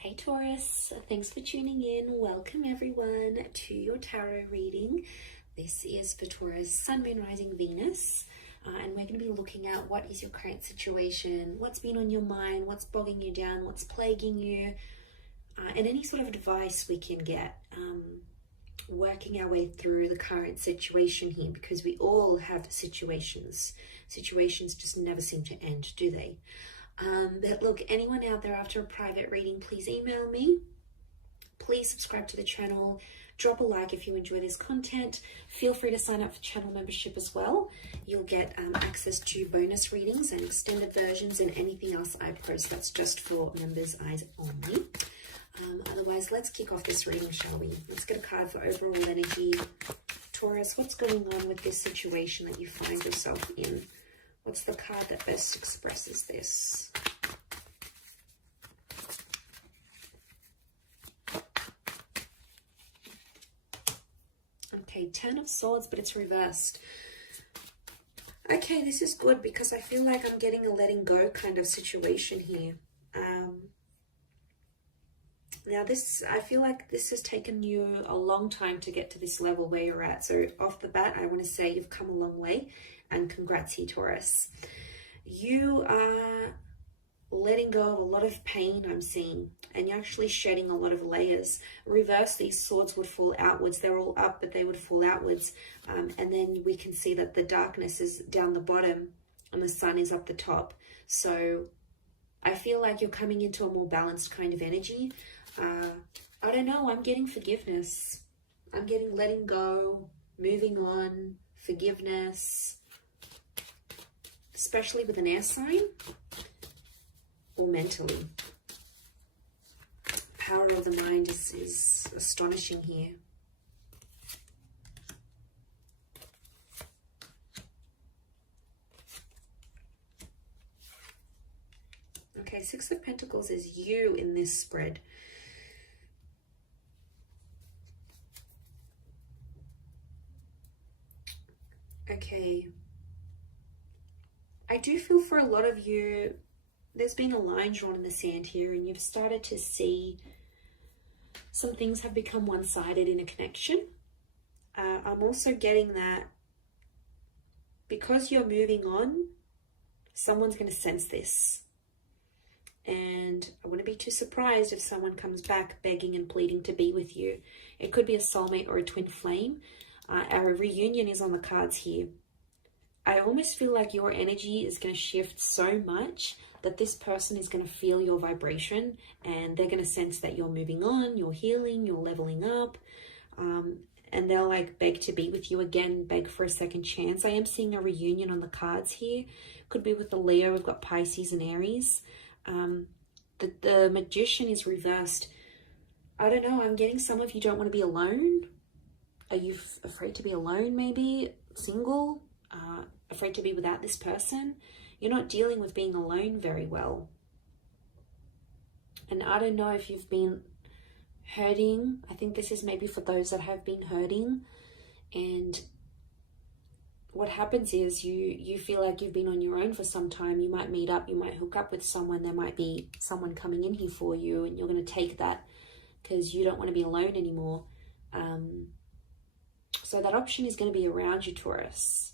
Hey Taurus, thanks for tuning in. Welcome everyone to your tarot reading. This is for Taurus, Sun, Moon, Rising, Venus. And we're going to be looking at what is your current situation, what's been on your mind, what's bogging you down, what's plaguing you, and any sort of advice we can get, working our way through the current situation here, because we all have situations. Situations just never seem to end, do they? But look, anyone out there after a private reading, please email me. Please subscribe to the channel. Drop a like if you enjoy this content. Feel free to sign up for channel membership as well. You'll get access to bonus readings and extended versions and anything else I post. That's just for members' eyes only. Otherwise, let's kick off this reading, shall we? Let's get a card for overall energy. Taurus, what's going on with this situation that you find yourself in? What's the card that best expresses this? Okay, Ten of Swords, but it's reversed. Okay, this is good because I feel like I'm getting a letting go kind of situation here. Now I feel like this has taken you a long time to get to this level where you're at. So off the bat, I want to say you've come a long way. And congrats here, Taurus. You are letting go of a lot of pain, I'm seeing, and you're actually shedding a lot of layers. Reverse, these swords would fall outwards. They're all up, but they would fall outwards. And then we can see that the darkness is down the bottom and the sun is up the top. So I feel like you're coming into a more balanced kind of energy. I don't know, I'm getting forgiveness. I'm getting letting go, moving on, forgiveness. Especially with an air sign or mentally. Power of the mind is astonishing here. Okay, Six of Pentacles is you in this spread. Okay. I do feel for a lot of you, there's been a line drawn in the sand here and you've started to see some things have become one-sided in a connection. I'm also getting that because you're moving on, someone's going to sense this. And I wouldn't be too surprised if someone comes back begging and pleading to be with you. It could be a soulmate or a twin flame. Our reunion is on the cards here. I almost feel like your energy is going to shift so much that this person is going to feel your vibration and they're going to sense that you're moving on, you're healing, you're leveling up, and they'll like beg to be with you again, beg for a second chance. I am seeing a reunion on the cards here. Could be with the Leo. We've got Pisces and Aries. The Magician is reversed. I don't know. I'm getting some of you don't want to be alone. Are you afraid to be alone maybe? Single? Afraid to be without this person. You're not dealing with being alone very well. And I don't know if you've been hurting. I think this is maybe for those that have been hurting. And what happens is you feel like you've been on your own for some time. You might meet up, you might hook up with someone. There might be someone coming in here for you and you're going to take that because you don't want to be alone anymore. So that option is going to be around you, Taurus.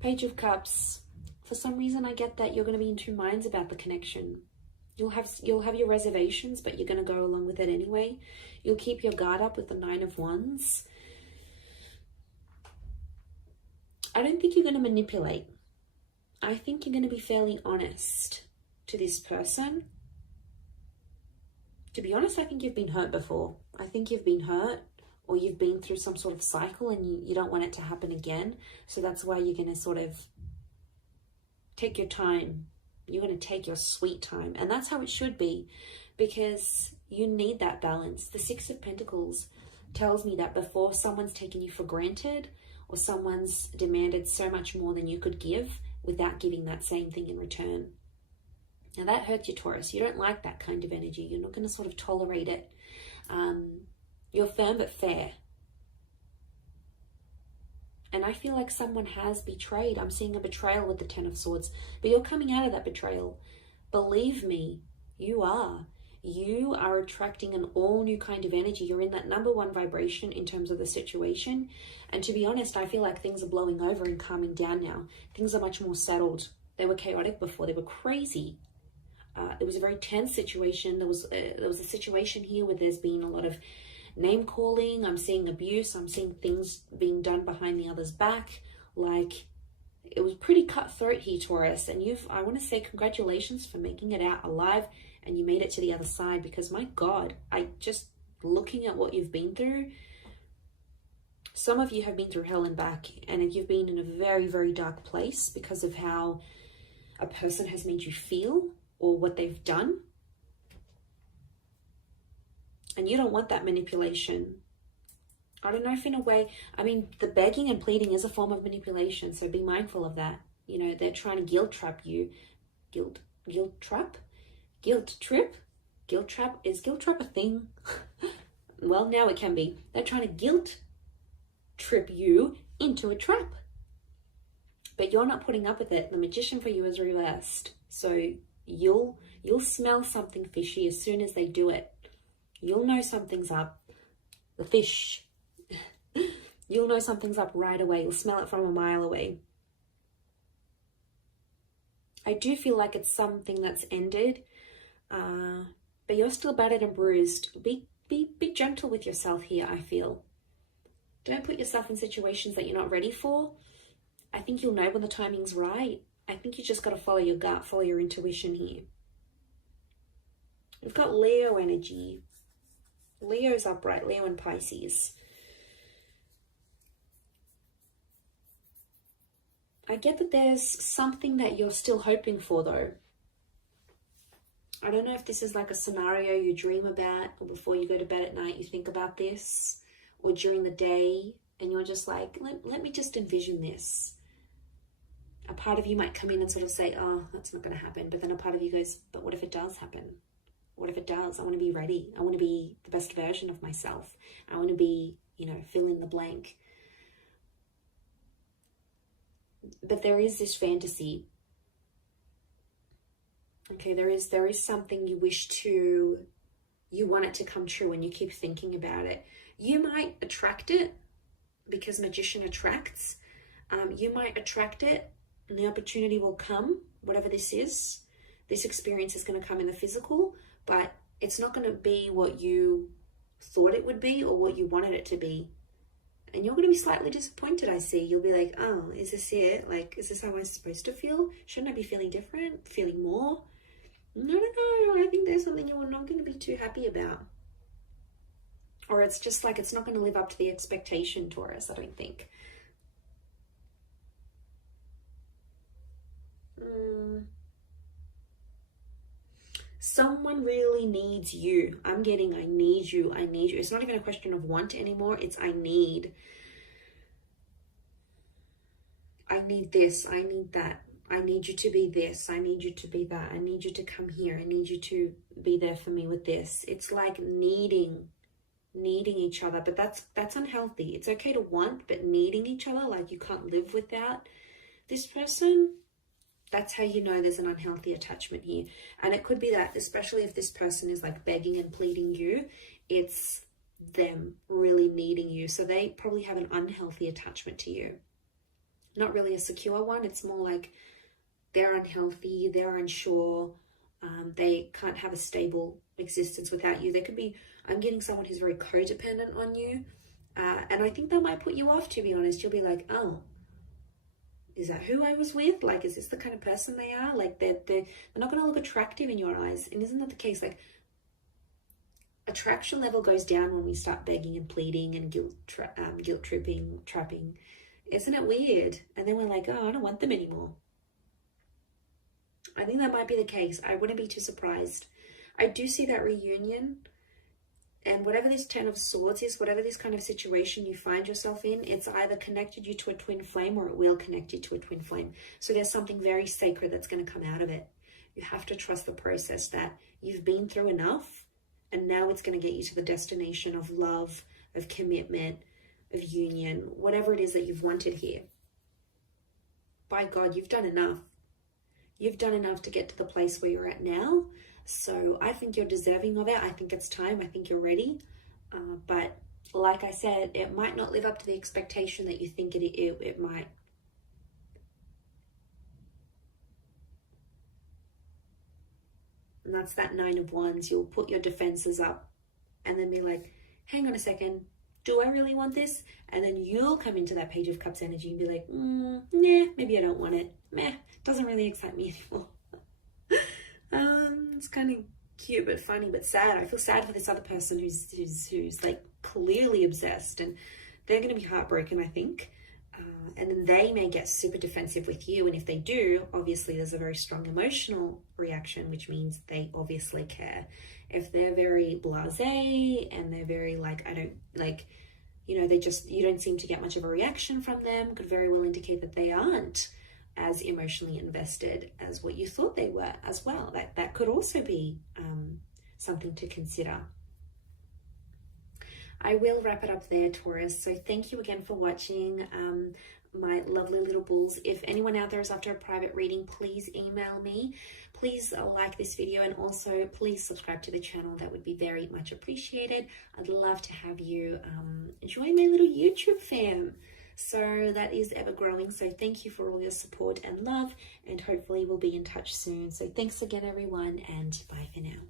Page of Cups. For some reason, I get that you're going to be in two minds about the connection. You'll have your reservations, but you're going to go along with it anyway. You'll keep your guard up with the Nine of Wands. I don't think you're going to manipulate. I think you're going to be fairly honest to this person. To be honest, I think you've been hurt before. I think you've been hurt. Or you've been through some sort of cycle and you don't want it to happen again. So that's why you're going to sort of take your time. You're going to take your sweet time. And that's how it should be because you need that balance. The Six of Pentacles tells me that before someone's taken you for granted or someone's demanded so much more than you could give without giving that same thing in return. Now that hurts you, Taurus. You don't like that kind of energy. You're not going to sort of tolerate it. You're firm but fair. And I feel like someone has betrayed. I'm seeing a betrayal with the Ten of Swords. But you're coming out of that betrayal. Believe me, You are. You are attracting an all new kind of energy. You're in that number one vibration in terms of the situation. And to be honest, I feel like things are blowing over and calming down now. Things are much more settled. They were chaotic before. They were crazy. It was a very tense situation. There was a situation here where there's been a lot of name calling. I'm seeing abuse. I'm seeing things being done behind the other's back. Like, it was pretty cutthroat here, Taurus. And I want to say congratulations for making it out alive, and you made it to the other side, because my God, looking at what you've been through, some of you have been through hell and back, and you've been in a very, very dark place because of how a person has made you feel or what they've done. And you don't want that manipulation. I don't know if in a way, I mean, the begging and pleading is a form of manipulation, so be mindful of that. You know, they're trying to guilt trap you. Guilt trap? Guilt trip? Guilt trap? Is guilt trap a thing? Well, now it can be. They're trying to guilt trip you into a trap. But you're not putting up with it. The magician for you is reversed. So you'll smell something fishy as soon as they do it. You'll know something's up. The fish. You'll know something's up right away. You'll smell it from a mile away. I do feel like it's something that's ended. But you're still battered and bruised. Be gentle with yourself here, I feel. Don't put yourself in situations that you're not ready for. I think you'll know when the timing's right. I think you just got to follow your gut, follow your intuition here. We've got Leo energy. Leo's upright, Leo and Pisces. I get that there's something that you're still hoping for, though. I don't know if this is like a scenario you dream about, or before you go to bed at night you think about this, or during the day and you're just like, let me just envision this. A part of you might come in and sort of say, oh, that's not going to happen. But then a part of you goes, but what if it does happen? What if it does? I want to be ready. I want to be the best version of myself. I want to be, fill in the blank. But there is this fantasy. Okay, there is something you want it to come true, and you keep thinking about it. You might attract it because magician attracts. You might attract it and the opportunity will come, whatever this is. This experience is going to come in the physical, but it's not going to be what you thought it would be or what you wanted it to be. And you're going to be slightly disappointed, I see. You'll be like, oh, is this it? Like, is this how I'm supposed to feel? Shouldn't I be feeling different? Feeling more? No. I think there's something you're not going to be too happy about. Or it's just like it's not going to live up to the expectation, Taurus, I don't think. Someone really needs you. I'm getting I need you. It's not even a question of want anymore. It's I need. I need this. I need that. I need you to be this. I need you to be that. I need you to come here. I need you to be there for me with this. It's like needing each other, but that's unhealthy. It's okay to want, but needing each other, like you can't live without this person, that's how you know there's an unhealthy attachment here. And it could be that, especially if this person is like begging and pleading you, it's them really needing you. So they probably have an unhealthy attachment to you. Not really a secure one. It's more like they're unhealthy, they're unsure, they can't have a stable existence without you. They could be, I'm getting someone who's very codependent on you. And I think that might put you off, to be honest. You'll be like, oh, is that who I was with? Like, is this the kind of person they are? Like, they're not going to look attractive in your eyes. And isn't that the case? Like, attraction level goes down when we start begging and pleading and guilt tripping, trapping. Isn't it weird? And then we're like, oh, I don't want them anymore. I think that might be the case. I wouldn't be too surprised. I do see that reunion. And whatever this 10 of Swords is, whatever this kind of situation you find yourself in, it's either connected you to a twin flame or it will connect you to a twin flame. So there's something very sacred that's going to come out of it. You have to trust the process that you've been through enough, and now it's going to get you to the destination of love, of commitment, of union, whatever it is that you've wanted here. By God, you've done enough. You've done enough to get to the place where you're at now. So I think you're deserving of it. I think it's time. I think you're ready. But like I said, it might not live up to the expectation that you think it might. And that's that 9 of Wands. You'll put your defenses up and then be like, hang on a second, do I really want this? And then you'll come into that Page of Cups energy and be like, nah, maybe I don't want it. Meh, doesn't really excite me anymore. It's kind of cute but funny but sad. I feel sad for this other person who's like clearly obsessed, and they're going to be heartbroken, I think. And then they may get super defensive with you, and if they do, obviously there's a very strong emotional reaction, which means they obviously care. If they're very blasé and they're very like, I don't like, you know, you don't seem to get much of a reaction from them, could very well indicate that they aren't as emotionally invested as what you thought they were as well. That could also be something to consider. I will wrap it up there, Taurus. So thank you again for watching, my lovely little bulls. If anyone out there is after a private reading, please email me. Please like this video, and also please subscribe to the channel. That would be very much appreciated. I'd love to have you join my little YouTube fam. So that is ever growing. So thank you for all your support and love, and hopefully we'll be in touch soon. So thanks again, everyone, and bye for now.